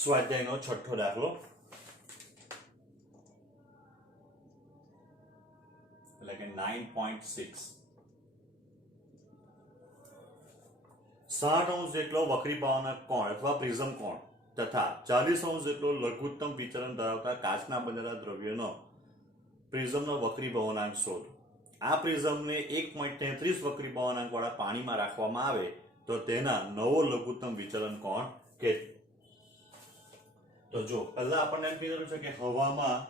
સ્વાધ્યાયનો છઠ્ઠો દાખલો એટલે કે 9.6 60 અંશ જેટલો વક્રી ભાવના કોણ અથવા પ્રિઝમ કોણ તથા 40 અંશ જેટલો લઘુત્તમ વિચલન ધરાવતા કાચના બનેલા દ્રવ્યનો પ્રિઝમનો વક્રી ભવનાંક શોધો. આ પ્રિઝમને 1.33 વક્રી ભવનાંક વાળા પાણીમાં રાખવામાં આવે તો તેના નવો લઘુત્તમ વિચલન કોણ કે. તો જો પહેલા આપણને એમ કીધેલું છે કે હવામાં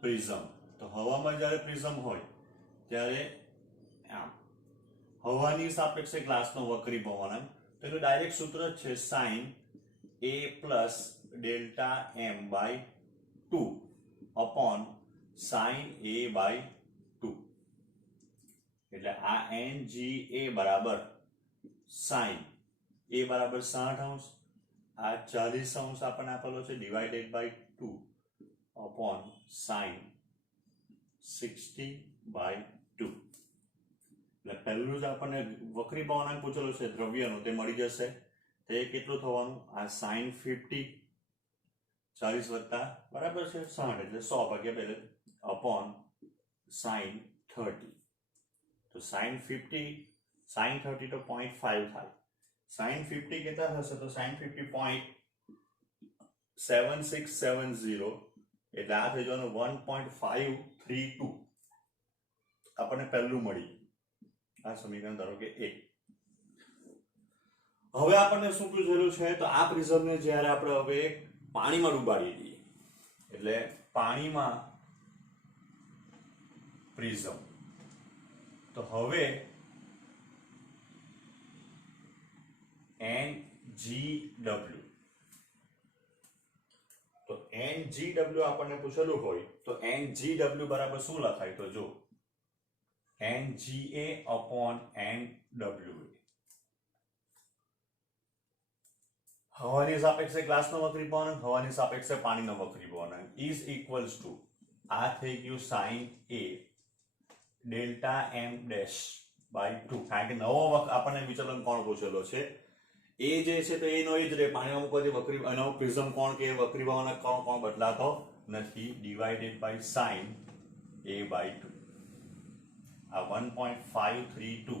પ્રિઝમ, તો હવામાં જ્યારે પ્રિઝમ હોય ત્યારે આમ હવાની સાપેક્ષે ગ્લાસનો વક્રી ભવનાંક, તો એનું ડાયરેક્ટ સૂત્ર જ છે sin a plus delta m by 2 upon sin a by 2. એટલે આ nga બરાબર sin a બરાબર 60 અંશ, આ 40 અંશ આપણને આપેલો છે divided by 2 upon sin 60 by 2. એટલે પહેલું જ આપણને વક્રી ભવનાંક પૂછેલો છે દ્રવ્યનો, તે મળી જશે. તે કેટલું થવાનું? આ sin 50 40 વત્તા બરાબર છે 60 એટલે 100 ભાગ્યા પહેલે upon sin 30. તો sin 50 sin 30 તો 0.5 થાય. sin 50 કેટલા થશે? તો sin 50.7670 એટલે આ થઈ જવાનું 1.532. આપણને પહેલું મળી આ સમીકરણ ધારો કે 1. હવે આપણને શું પૂછેલું છે? તો આ પ્રિઝમને જ્યારે આપણે હવે પાણીમાં ડૂબાડી દઈએ એટલે પાણીમાં પ્રિઝમ, તો હવે NGW, તો NGW આપણને પૂછેલું હોય તો NGW બરાબર શું લખાય? તો જો NGA upon NWA. હવાની સાપેક્ષે ગ્લાસનો વક્રી ભવનાંક, હવાની સાપેક્ષે પાણીનો વક્રી ભવનાંક ઇઝ ઇક્વલ્સ ટુ આ થઈ ગયું sin A delta m dash by 2. કારણ કે નવો આપણને વિચલન કોણ પૂછેલો છે, એ જે છે તો એનો એ જ રહે. પાણીમાં મૂકવાથી વક્રી એનો પ્રિઝમ કોણ કે વક્રી ભવનાંક કોણ બદલાતો નથી. Divided by sin A by 2. આ 1.532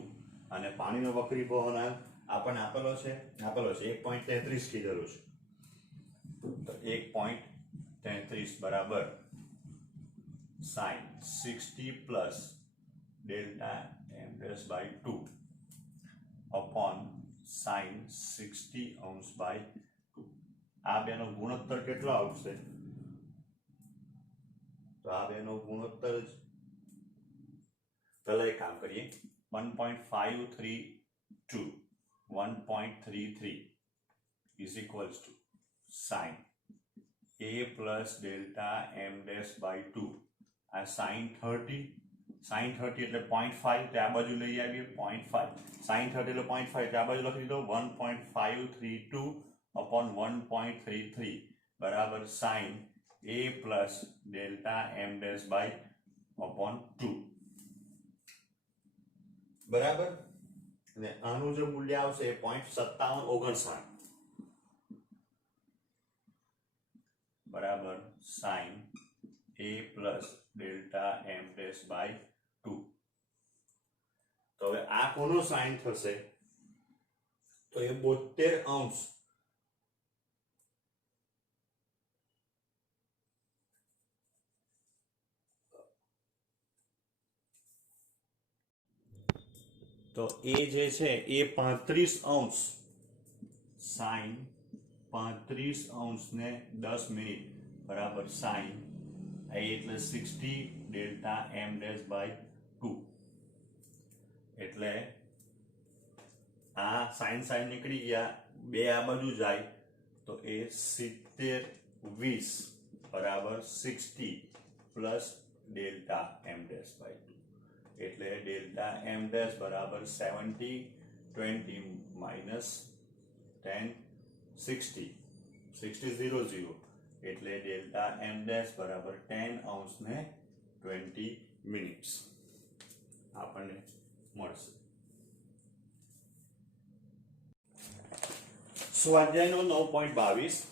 અને પાણીનો વક્રી ભવનાંક આપણને આપેલો છે 1.33 કીધેલું છે. તો 1.33 બરાબર sin 60 plus delta m dash by 2 upon sin 60 અંશ બાય 2. આ બેનો ગુણોત્તર કેટલો આવશે? તો આ બેનો ગુણોત્તર પહેલા એક કામ કરીએ, 1.532 1.33 is equals to sin A plus delta m dash by 2. આ sin 30 એટલે 0.5, તે આ બાજુ લઈ આવીએ 0.5. sin 30 એટલે 0.5, તે આ બાજુ લખી દો 1.532 upon 1.33 બરાબર sin A plus delta m dash by upon 2. બરાબર. અને આનું જે મૂલ્ય આવશે એ 0.5759 બરાબર sin A plus delta m dash by 2. તો હવે આ કોનો સાઇન થશે? તો એ 72 અંશ તો એ જે છે એ 35 અંશ sin 35 અંશ ને 10 મિનિટ બરાબર sin એટલે 60 ડેલ્ટા m ડેશ બાય 2. એટલે આ sin નીકળી ગયા, બે આ બાજુ જાય તો એ 70 20 બરાબર 60 plus delta m dash by 2. એટલે ડેલ્ટા m ડેશ બરાબર 70 20 માઇનસ 10 60 60 0 એટલે ડેલ્ટા m ડેશ બરાબર 10 અંશ ને 20 મિનિટ્સ આપણને મળશે. સ્વાધ્યાયનો 9.22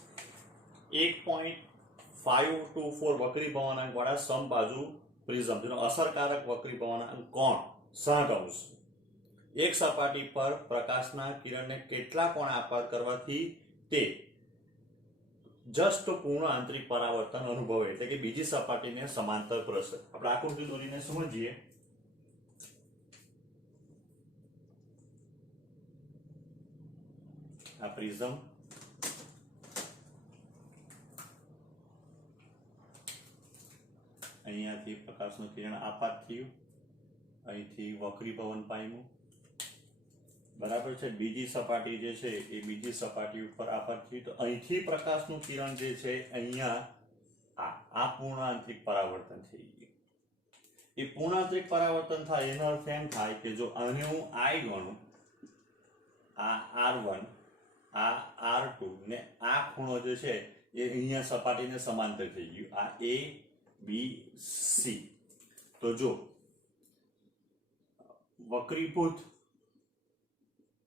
1.524 વક્રી ભવનાંક વાળા સમબાજુ પ્રિઝમ જેનો અસરકારક વક્રી ભવનાંક કોણ 60° એક સપાટી પર પ્રકાશના કિરણને કેટલા કોણ આપાત કરવાથી તે જસ્ટ પૂર્ણ આંતરિક પરાવર્તન અનુભવે એટલે કે બીજી સપાટીને સમાંતર પ્રસરે. આપણે આકૃતિ દોરીને સમજીએ. આ પ્રિઝમ અહીંયાથી પ્રકાશનું કિરણ આપાત થયું, અહીંથી વક્રીભવન પામ્યું, બરાબર છે. બીજી સપાટી જે છે એ બીજી સપાટી ઉપર આપાત થયું તો અહીંથી પ્રકાશનું કિરણ જે છે અહીંયા આ પૂર્ણ આંતરિક પરાવર્તન થઈ ગયું. એ પૂર્ણ આંતરિક પરાવર્તન થાય એનો અર્થ એમ થાય કે જો આને હું I ગણું, આ R1 આ R2 ને આ ખૂણો જે છે એ અહીંયા સપાટીને સમાંતર થઈ ગયું, આ A B C. તો જો વક્રીભૂત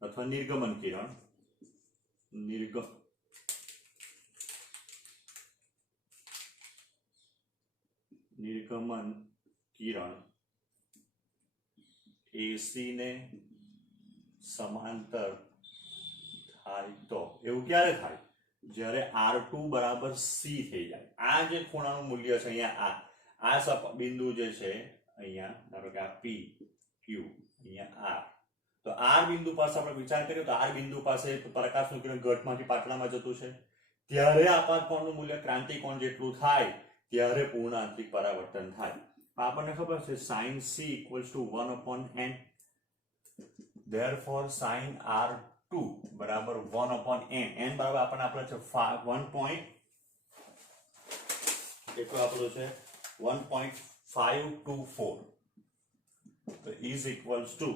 અથવા નિર્ગમન કિરણ AC ને સમાંતર થાય તો એવું ક્યારે થાય? જ્યારે R2 બરાબર C થઈ જાય. આ જે ખૂણાનું મૂલ્ય છે અહીંયા આ બિંદુ જે છે અહીંયા ધારો કે આ P Q અહીંયા R, તો R બિંદુ પાસે આપણે વિચાર કર્યો તો R બિંદુ પાસે પ્રકાશનું કિરણ ઘટમાંથી પાટલામાં જતું છે, ત્યારે આપાત કોણનું મૂલ્ય ક્રાંતિ કોણ જેટલું થાય ત્યારે પૂર્ણ આંતરિક પરાવર્તન થાય. આપણને ખબર છે sin C = 1/n. therefore sin R2 બરાબર 1/n. n બરાબર આપણને આપેલ છે 1. કેટલું આપેલું છે 1.524. તો is equals to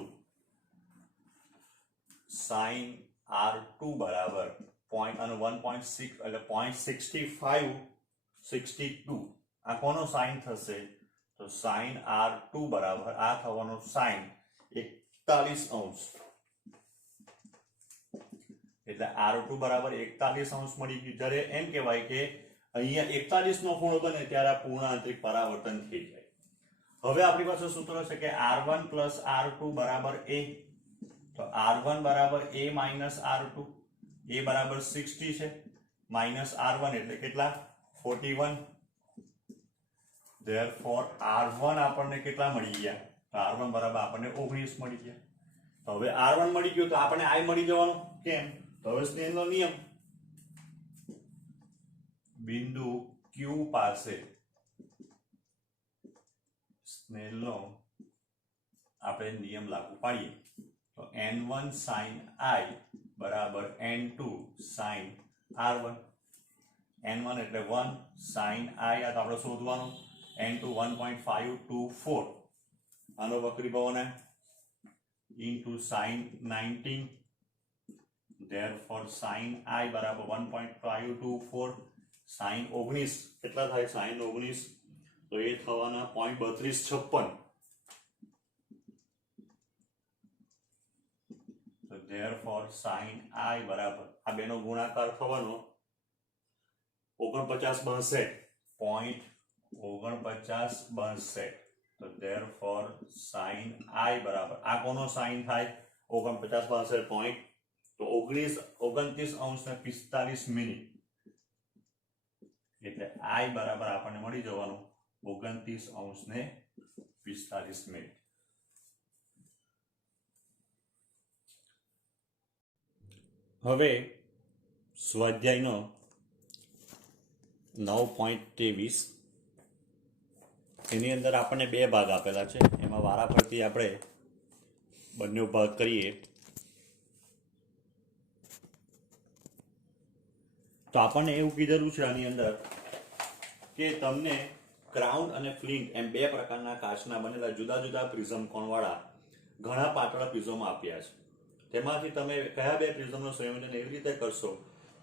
sin R2 બરાબર 1.6 એટલે 0.6562. આ કોનો સાઇન થશે? તો sin R2 બરાબર આ થવાનો સાઇન 41°. એટલે R2 બરાબર 41° મળી ગયું. જ્યારે એમ કહેવાય કે અહીંયા 41 નો ખૂણો બને ત્યારે આ પૂર્ણ આંતરિક પરાવર્તન થઈ જાય. હવે આપણી પાસે સૂત્ર છે કે R1 + R2 બરાબર A. તો R1 બરાબર A માઇનસ R2, A બરાબર 60 છે, માઇનસ R1 એટલે કેટલા 41. therefore R1 આપણને કેટલા મળી ગયા? તો R1 બરાબર આપણને 19 મળી ગયા. તો હવે R1 મળી ગયો તો આપણને I મળી જવાનું. કેમ? તો હવે સ્નેલનો નિયમ, બિંદુ Q પાસે સ્નેલનો આપણે નિયમ લાગુ પાડીએ તો n1 sin I બરાબર n2 sin R1. n1 એટલે 1, sin I આ તો આપણે શોધવાનું, n2 1.524 આનો વક્રીભવનાંક into sin 19. therefore sin I બરાબર 1.524 sin 19 કેટલા થાય? sin 19 તો એ થવાના 0.3256. તો therefore sin I બરાબર આ બેનો ગુણાકાર થવાનો 49.62. તો therefore sin I બરાબર આ કોનો સાઇન થાય? 49.62. તો 29° ને 45 મિનિટ એટલે I બરાબર આપણને મળી જવાનું 29° ને 45 મિનિટ. હવે સ્વાધ્યાયનો 9.23 એની અંદર આપણને 2 ભાગ આપેલા છે. એમાં વારાફરતી આપણે બંને ભાગ કરીએ. તો આપણને એવું કીધેલું છે આની અંદર કે તમને ક્રાઉન અને ફ્લિન્ટ એમ 2 પ્રકારના કાચના બનેલા જુદા જુદા પ્રિઝમ કોણવાળા ઘણા પાતળા પ્રિઝમ આપ્યા છે. તેમાંથી તમે કયા 2 પ્રિઝમનું સંયોજન એવી રીતે કરશો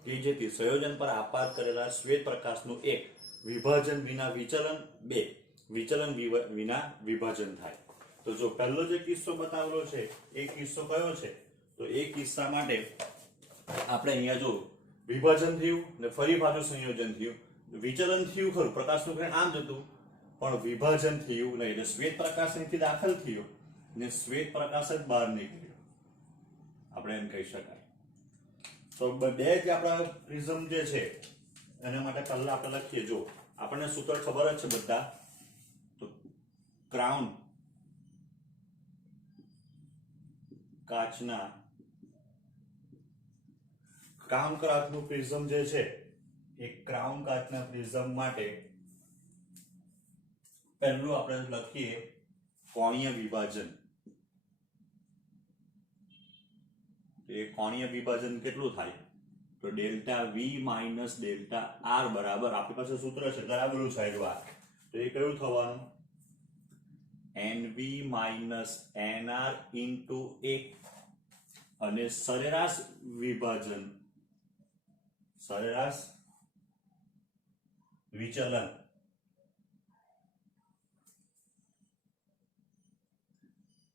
કે જેથી સંયોજન પર આપાત કરેલા શ્વેત પ્રકાશનું એક વિભાજન વિના વિચલન, 2 વિચલન વિના વિભાજન થાય. તો જો પહેલો જે કિસ્સો બતાવેલો છે એ કિસ્સો કયો છે? તો એ કિસ્સા માટે આપણે અહીંયા જો વિભાજન થયું ને ફરી પાછું સંયોજન થયું, વિચલન થયું ખરું, પ્રકાશનું કિરણ આમ જતું પણ વિભાજન થયું નહીં, એટલે શ્વેત પ્રકાશ અહીંથી દાખલ થયો ને શ્વેત પ્રકાશ જ બહાર નીકળ્યો, આપણે એમ કહી શકાય. તો બે જે આપણા પ્રિઝમ જે છે એના માટે પહેલા આપણે લખીએ. જો આપણને સૂત્ર ખબર જ છે બધા, તો ક્રાઉન કાચના ક્રાઉન કાચનું પ્રિઝમ જે છે એ ક્રાઉન કાચના પ્રિઝમ માટે પહેલું આપણે લખીએ કોણીય વિભાજન. એ કોણીય વિભાજન કેટલું થાય? તો delta V minus delta R બરાબર, આપણી પાસે સૂત્ર છે બરાબર સાઈડ આ, તો એ કયું થવાનું? એનવી માઇનસ એનઆર ઇન્ટુ એ, અને સરેરાશ વિભાજન, સરેરાશ વિચલન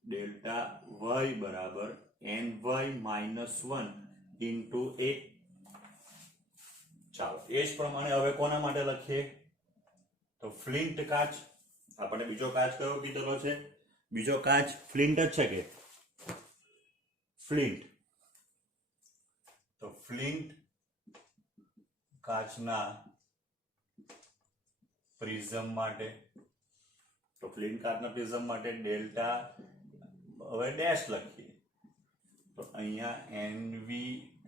ડેલ્ટા વાય બરાબર ny માઇનસ 1 ઇન્ટુ એ. ચાલો એ જ પ્રમાણે હવે કોના માટે લખીએ? તો ફ્લિન્ટ કાચ. આપણે બીજો કાચ કયો કીધેલો છે? બીજો કાચ ફ્લિન્ટ જ છે કે ફ્લિન્ટ. તો ફ્લિન્ટ કાચના પ્રિઝમ માટે, તો ફ્લિન્ટ કાચના પ્રિઝમ માટે ડેલ્ટા હવે ડેશ લખીએ, તો અહીંયા NV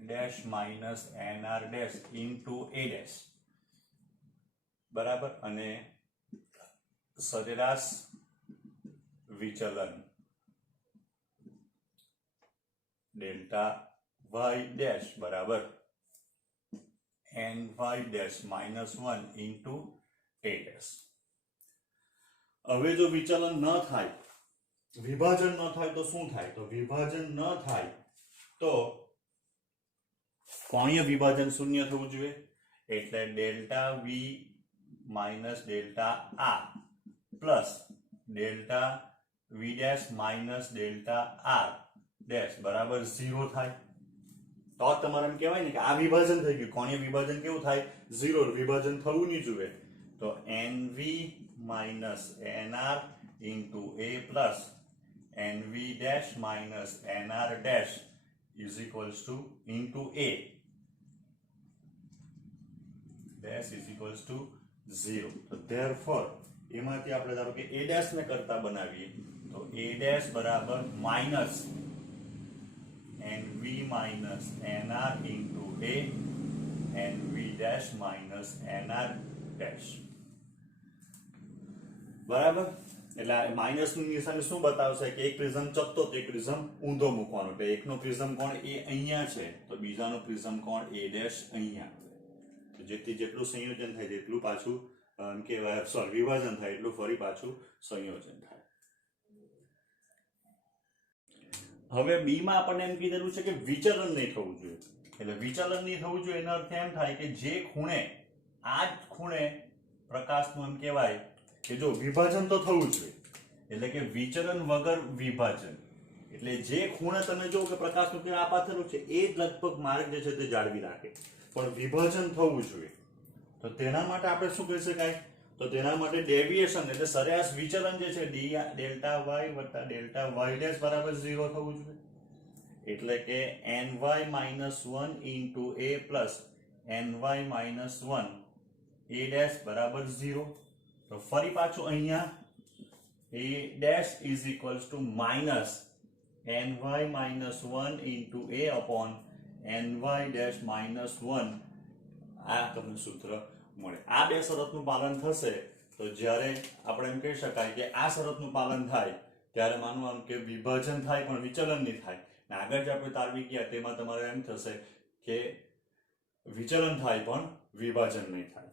dash minus NR dash into A dash બરાબર, અને સરેરાશ વિચલન ડેલ્ટા y ડેશ બરાબર NY dash minus 1 into A dash. હવે જો વિચલન ન થાય, વિભાજન ન થાય તો શું થાય? તો વિભાજન ન થાય તો કોણીય વિભાજન શૂન્ય થવું જોઈએ, એટલે delta V minus delta R plus delta V dash minus delta R dash બરાબર 0 થાય. તો તમારે એમ કહેવાય ને કે આ વિભાજન થઈ ગયું. કોણીય વિભાજન કેવું થાય? 0. વિભાજન થવું નહીં જોઈએ. તો NV minus NR into A plus NV dash minus NR dash is equals to into A dash is equals to 0. તો therefore એમાંથી આપણે ધારો કે A dash ને કરતા બનાવીએ, તો A dash બરાબર minus NV minus NR into A NV dash minus NR dash બરાબર. એટલે માઇનસ નું નિશાની શું બતાવશે કે એક પ્રિઝમ ચપતો તો એક પ્રિઝમ ઊંધો મૂકવાનો, એટલે એકનો પ્રિઝમ કોણ એ અહીંયા છે તો બીજાનો પ્રિઝમ કોણ A ડેશ અહીંયા. તો જેથી જેટલું સંયોજન થાય તેટલું પાછું કહેવાય, સોરી વિભાજન થાય એટલું ફરી પાછું સંયોજન થાય. હવે બી માં આપણને એમ કીધેલું છે કે વિચલન નહીં થવું જોઈએ, એટલે વિચલન નહીં થવું જોઈએ એનો અર્થ એમ થાય કે જે ખૂણે, આ જ ખૂણે પ્રકાશનું એમ કહેવાય કે જો વિભાજન તો થવું જોઈએ, એટલે કે વિચલન વગર વિભાજન, એટલે જે ખૂણે તમે જો કે પ્રકાશનું કિરણ આ પાથરેલું છે એ જ લગભગ માર્ગ જે છે તે જાળવી રાખે, પણ વિભાજન થવું જોઈએ. તો તેના માટે આપણે શું કહી શકાય? તો તેના માટે ડેવિએશન એટલે સરેરાશ વિચલન જે છે ડેલ્ટા વાય વત્તા ડેલ્ટા વાય ડેશ બરાબર 0 થવું જોઈએ, એટલે કે NY minus 1 into A plus NY minus 1 A dash બરાબર 0. તો ફરી પાછું અહીંયા A dash is equals to minus NY minus 1 into A upon NY dash minus 1. આ તમને સૂત્ર મળે. આ બે શરતનું પાલન થશે તો જ્યારે આપણે એમ કહી શકાય કે આ શરતનું પાલન થાય ત્યારે માનવાનું કે વિભાજન થાય પણ વિચલન નહીં થાય. અને આગળ જે આપણે તારવી ગયા તેમાં તમારે એમ થશે કે વિચલન થાય પણ વિભાજન નહીં થાય.